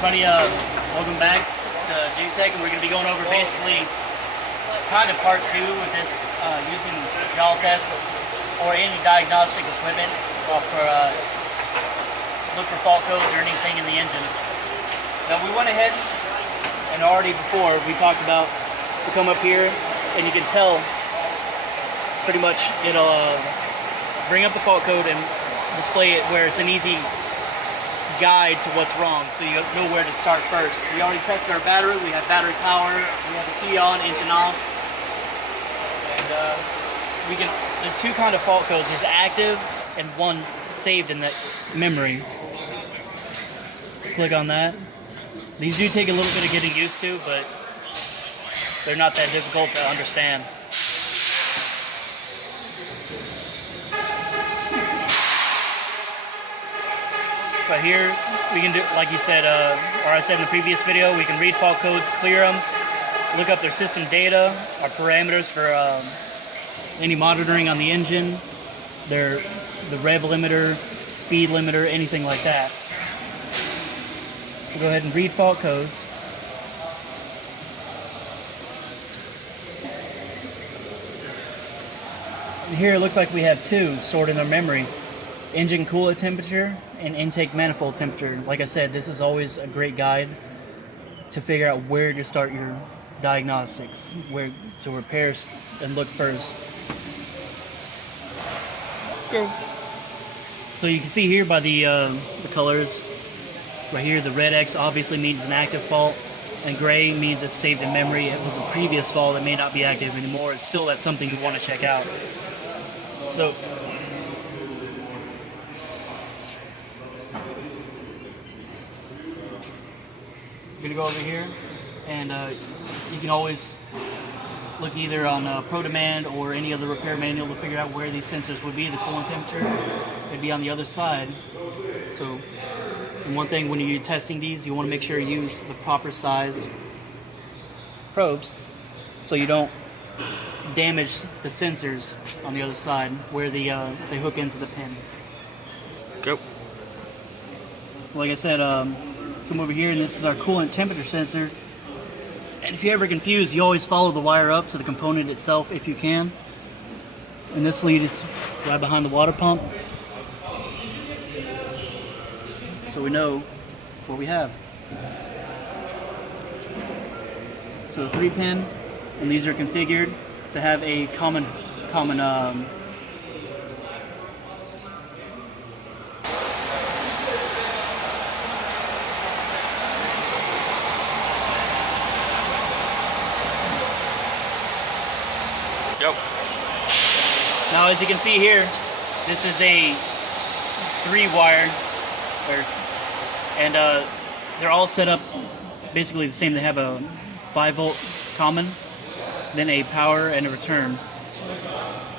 everybody, welcome back to JTech, and we're going to be going over basically kind of part 2 with this using jaw tests or any diagnostic equipment for look for fault codes or anything in the engine. Now we went ahead and already before we talked about, we come up here and you can tell pretty much it'll bring up the fault code and display it where it's an easy guide to what's wrong, so you know where to start first. We already tested our battery. We have battery power. We have the key on, engine off, and we can. There's 2 kind of fault codes. There's active and one saved in that memory. Click on that. These do take a little bit of getting used to, but they're not that difficult to understand. So here we can do, like you said, or I said in the previous video, we can read fault codes, clear them, look up their system data, our parameters for any monitoring on the engine, the rev limiter, speed limiter, anything like that. We'll go ahead and read fault codes. And here it looks like we have 2 stored in our memory. Engine coolant temperature and intake manifold temperature. Like I said, this is always a great guide to figure out where to start your diagnostics, where to repair and look first. Go. So you can see here by the colors, right here the red X obviously means an active fault, and gray means it's saved in memory. It was a previous fault that may not be active anymore. It's still that's something you want to check out. So I'm going to go over here, and you can always look either on Pro Demand or any other repair manual to figure out where these sensors would be. The coolant temperature would be on the other side. So, and one thing when you're testing these, you want to make sure you use the proper sized probes so you don't damage the sensors on the other side where they hook into the pins. Go. Like I said, come over here, and this is our coolant temperature sensor. And if you're ever confused, you always follow the wire up to the component itself if you can. And this lead is right behind the water pump, so we know what we have. So the 3-pin, and these are configured to have a common Yep. Now, as you can see here, this is a 3-wire, and they're all set up basically the same. They have a 5-volt common, then a power and a return.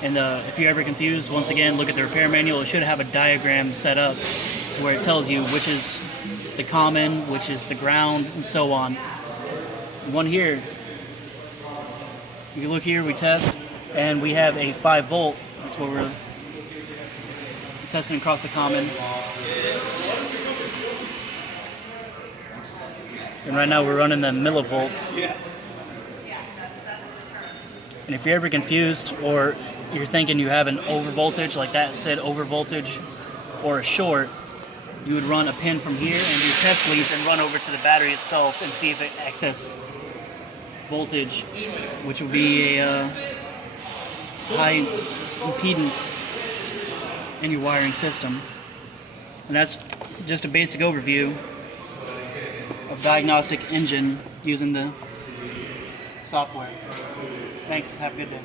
And if you're ever confused, once again, look at the repair manual. It should have a diagram set up to where it tells you which is the common, which is the ground, and so on. One here, you look here, we test, and we have a 5-volt. That's what we're testing across the common. And right now we're running the millivolts. And if you're ever confused, or you're thinking you have an overvoltage, like that said overvoltage, or a short, you would run a pin from here and do test leads and run over to the battery itself and see if it access voltage, which would be a high impedance in your wiring system. And that's just a basic overview of Diagnostic Engine using the software. Thanks, have a good day.